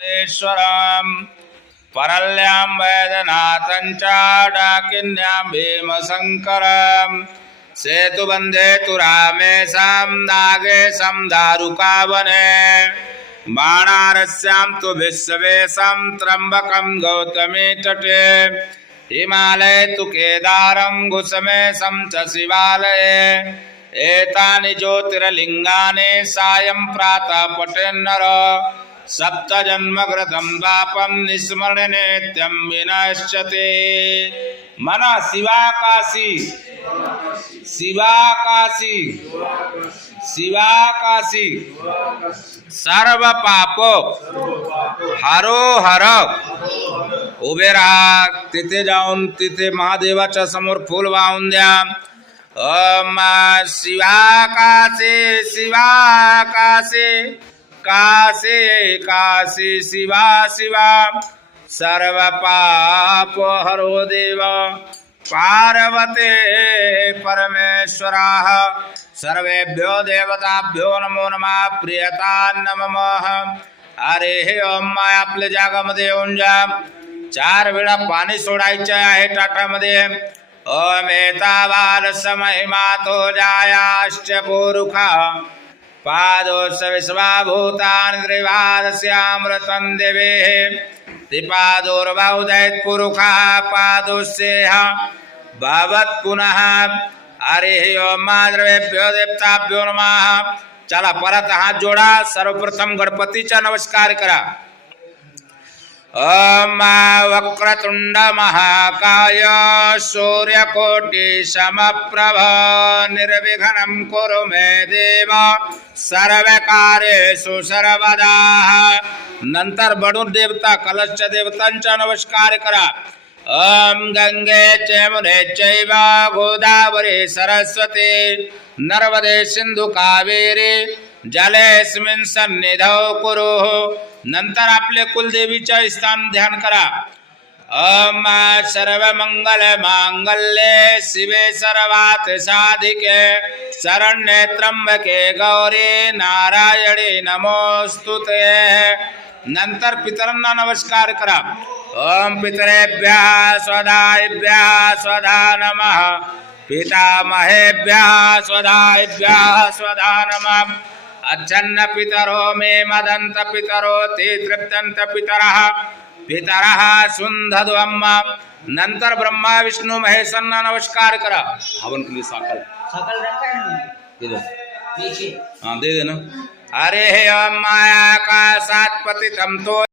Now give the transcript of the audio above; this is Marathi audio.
ईश्वरम परल्यां वैद्यनाथं च डाकिन्यां भीमशङ्करं सेतुबन्धे तु रामेशं नागेशं दारुकावने बाणारस्यां तु विश्वेशं त्र्यम्बकं गौतमी तटे हिमालये तु केदारं घुसमेशं च शिवालये एतानि ज्योतिर्लिङ्गानि सायं प्रातः पठेन्नर सप्त जन्म कृतं पापं निस्मरणे नित्यं विनश्यते। मना शिवाकाशी शिवाकाशी शिवाकाशी सर्व पाप हरो हर। उभे राहा, तिथे जाऊन तिथे महादेवाच्या समोर फूल वाहून द्या. ओम शिवाकाशी शिवाकाशी काशी काशी शिवा शिवा सर्व पाप हरो देव पार्वते परमेश्वराः सर्वेभ्यो देवताभ्यो नमो नमः प्रियता नमः. अरे हे ओम आपल्या जागामध्ये येऊन जा. 4 वेळा पाणी सोडायचे आहे टाटामध्ये. ओम एतावाल समहिमा तो जायाश्च पुरुखा पादोस विश्वाभूतानि त्रिवादस्यामृतं देवे त्रिपादोर्बाहुदैत पुरुखा पादोस्येह भवत् पुनः. हरि ओम माद्रवेभ्यो देवताभ्यो नमः. चला परत हात जोडा. सर्वप्रथम गणपतीचा नमस्कार करा. ओम वक्रतुंड महाकाय सूर्यकोटि समप्रभ निर्विघ्नं कुरु मे देव सर्वकार्येषु सर्वदा. नंतर बडून देवता कलशच्या देवतांचा नमस्कार करा. ओम गंगे चैमुने चैव गोदावरी सरस्वती नर्मदे सिंधु कावेरी जलेस्मिन् सन्निधौ कुरु. नंतर आपले कुलदेवीचे स्थान ध्यान करा. ओम सर्व मंगल मांगल्ये शिवे सर्वार्थ साधिके शरण्ये त्र्यंबके गौरी नारायणी नमोस्तुते. नंतर पितरांना नमस्कार करा. ओम पितरेभ्यः स्वधायेभ्यः स्वधा नमः पितामहेभ्यः स्वधायेभ्यः स्वधा नमः. अच्छन्न पितरो मे मदंत पितरो ते तृप्तंत पितरः पितरः सुंधदु अम्मा. नंतर ब्रह्मा विष्णू महेशांना नमस्कार करा. हवन के लिए साकल साकल रखा है दे दो नीचे. हाँ दे देना. अरे हे ओम माया का सात पतितम तो